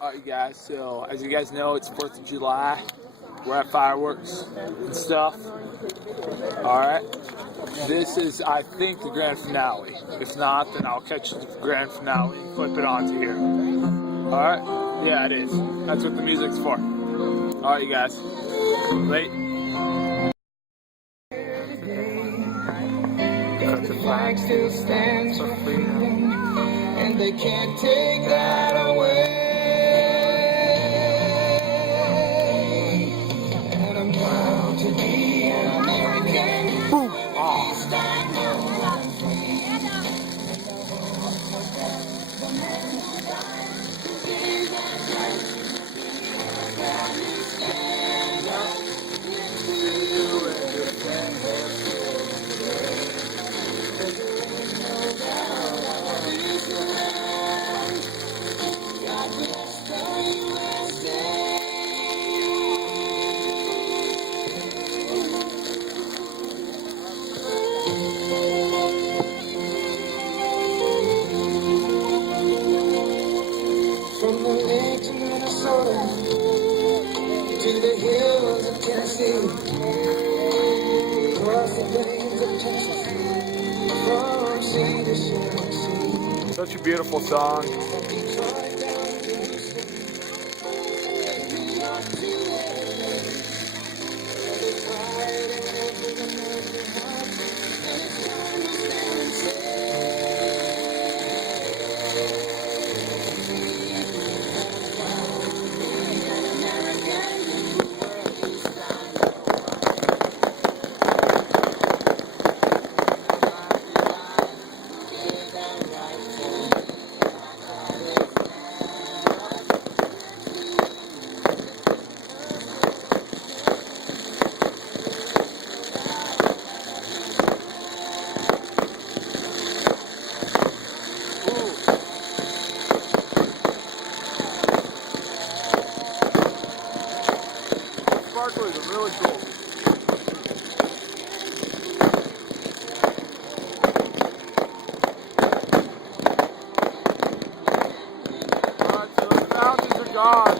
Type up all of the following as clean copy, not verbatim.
Alright, you guys, so as you guys know, it's 4th of July. We're at fireworks and stuff. Alright, this is, I think, the grand finale. If not, then I'll catch the grand finale and flip it onto here. Alright, yeah, it is. That's what the music's for. Alright, you guys, late. Cause the flag still stands for freedom, and they can't take that away. And I'm proud to be an American. Boom! From the lakes of Minnesota to the hills of Tennessee, across the plains of Texas, from sea to shining sea. Such a beautiful song. Detroit down to Houston, New York to LA. There's pride in every American heart, and it's time to stand and say. Sparklers are really cool. Alright, so the fountains are gone.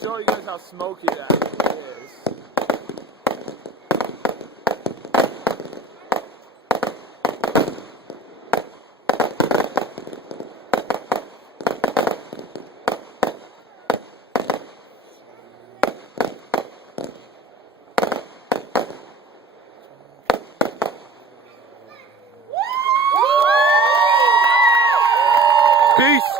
Show you guys how smoky that is. Peace.